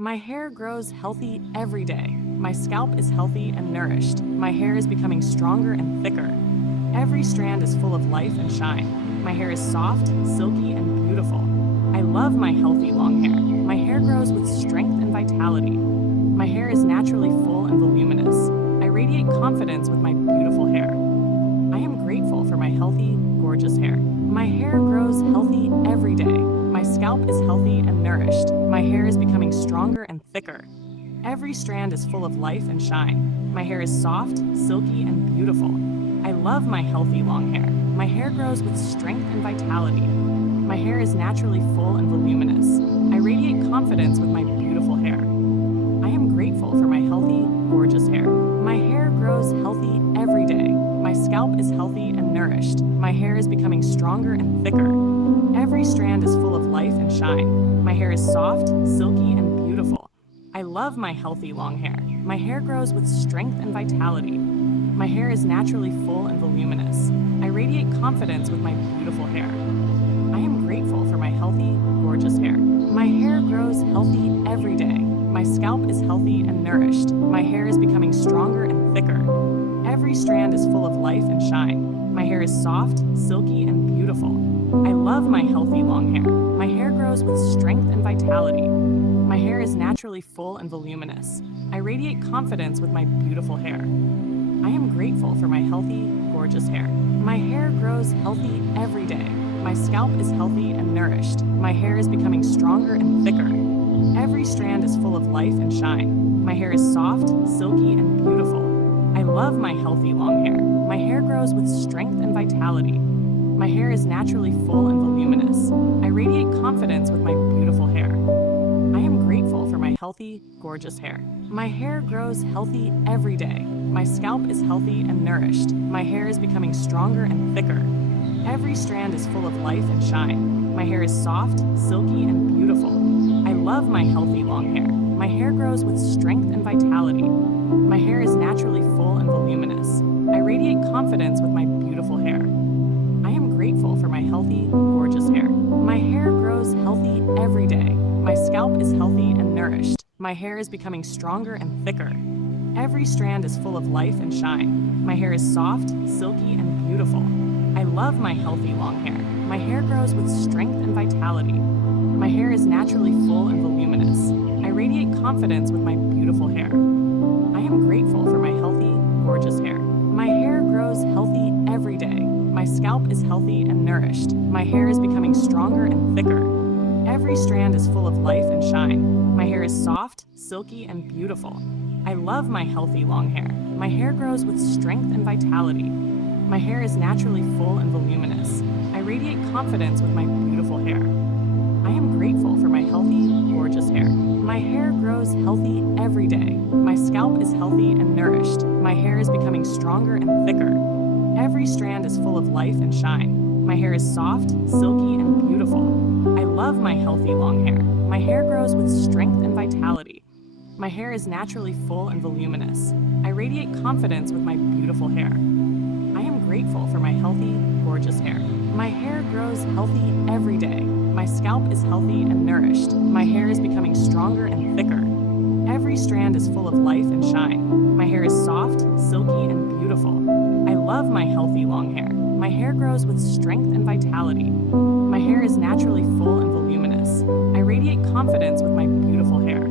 My hair grows healthy every day. My scalp is healthy and nourished. My hair is becoming stronger and thicker. Every strand is full of life and shine. My hair is soft, silky, and beautiful. I love my healthy long hair. My hair grows with strength and vitality. My hair is naturally full and voluminous. I radiate confidence with my beautiful hair. I am grateful for my healthy, gorgeous hair. My hair grows healthy every day. My scalp is healthy and nourished. My hair is becoming stronger and thicker. Every strand is full of life and shine. My hair is soft, silky, and beautiful. I love my healthy long hair. My hair grows with strength and vitality. My hair is naturally full and voluminous. I radiate confidence with my beautiful hair. I am grateful for my healthy, gorgeous hair. My hair grows healthy every day. My scalp is healthy and nourished. My hair is becoming stronger and thicker. Every strand is full of life and shine. My hair is soft, silky, and beautiful. I love my healthy long hair. My hair grows with strength and vitality. My hair is naturally full and voluminous. I radiate confidence with my beautiful hair. I am grateful for my healthy, gorgeous hair. My hair grows healthy every day. My scalp is healthy and nourished. My hair is becoming stronger and thicker. Every strand is full of life and shine. My hair is soft, silky, and beautiful. I love my healthy long hair. My hair grows with strength and vitality. My hair is naturally full and voluminous. I radiate confidence with my beautiful hair. I am grateful for my healthy, gorgeous hair. My hair grows healthy every day. My scalp is healthy and nourished. My hair is becoming stronger and thicker. Every strand is full of life and shine. My hair is soft, silky, and beautiful. I love my healthy long hair. My hair grows with strength and vitality. My hair is naturally full and voluminous. I radiate confidence with my beautiful hair. I am grateful for my healthy, gorgeous hair. My hair grows healthy every day. My scalp is healthy and nourished. My hair is becoming stronger and thicker. Every strand is full of life and shine. My hair is soft, silky, and beautiful. I love my healthy long hair. My hair grows with strength and vitality. My hair is naturally full and voluminous. I radiate confidence with my beautiful hair. I am grateful for my healthy, gorgeous hair. My hair grows healthy every day. My scalp is healthy and nourished. My hair is becoming stronger and thicker. Every strand is full of life and shine. My hair is soft, silky, and beautiful. I love my healthy long hair. My hair grows with strength and vitality. My hair is naturally full and voluminous. I radiate confidence with my beautiful hair. I am grateful for my healthy, gorgeous hair. My hair grows healthy every day. My scalp is healthy and nourished. My hair is becoming stronger and thicker. Every strand is full of life and shine. My hair is soft, silky, and beautiful. I love my healthy long hair. My hair grows with strength and vitality. My hair is naturally full and voluminous. I radiate confidence with my beautiful hair. I am grateful for my healthy, gorgeous hair. My hair grows healthy every day. My scalp is healthy and nourished. My hair is becoming stronger and thicker. Every strand is full of life and shine. My hair is soft, silky, and beautiful. I love my healthy long hair. My hair grows with strength and vitality. My hair is naturally full and voluminous. I radiate confidence with my beautiful hair. I am grateful for my healthy, gorgeous hair. My hair grows healthy every day. My scalp is healthy and nourished. My hair is becoming stronger and thicker. Every strand is full of life and shine. My hair is soft, silky, and beautiful. I love my healthy long hair. My hair grows with strength and vitality. My hair is naturally full and voluminous. I radiate confidence with my beautiful hair.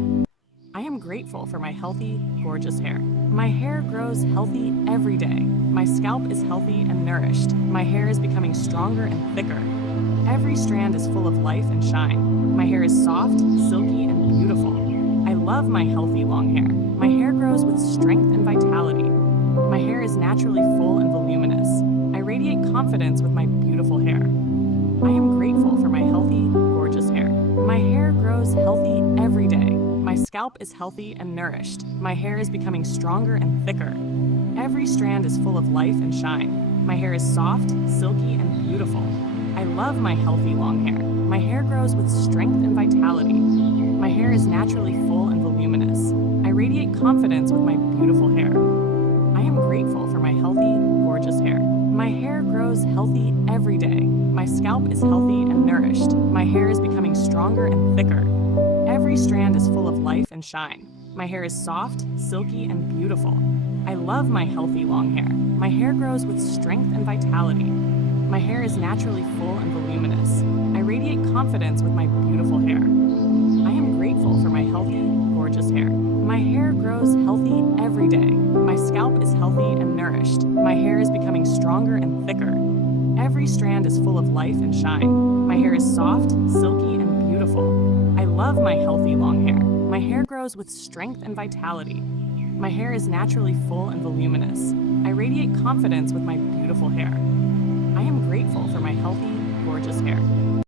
I am grateful for my healthy, gorgeous hair. My hair grows healthy every day. My scalp is healthy and nourished. My hair is becoming stronger and thicker. Every strand is full of life and shine. My hair is soft, silky, and beautiful. I love my healthy long hair. My hair grows with strength and vitality. My hair is naturally full and voluminous. I radiate confidence with my beautiful hair. I am grateful for my healthy, gorgeous hair. My hair grows healthy every day. My scalp is healthy and nourished. My hair is becoming stronger and thicker. Every strand is full of life and shine. My hair is soft, silky, and beautiful. I love my healthy long hair. My hair grows with strength and vitality. My hair is naturally full and voluminous. I radiate confidence with my beautiful hair. I am grateful for my healthy, gorgeous hair. My hair grows healthy every day. My scalp is healthy and nourished. My hair is becoming stronger and thicker. Every Every strand is full of life and shine. My hair is soft, silky, and beautiful. I love my healthy long hair. My hair grows with strength and vitality. My hair is naturally full and voluminous. I radiate confidence with my beautiful hair. I am grateful for my healthy, gorgeous hair. My hair grows healthy every day. My scalp is healthy and nourished. My hair is becoming stronger and thicker. Every strand is full of life and shine. My hair is soft, silky, and beautiful. I love my healthy long hair. My hair grows with strength and vitality. My hair is naturally full and voluminous. I radiate confidence with my beautiful hair. I am grateful for my healthy, gorgeous hair.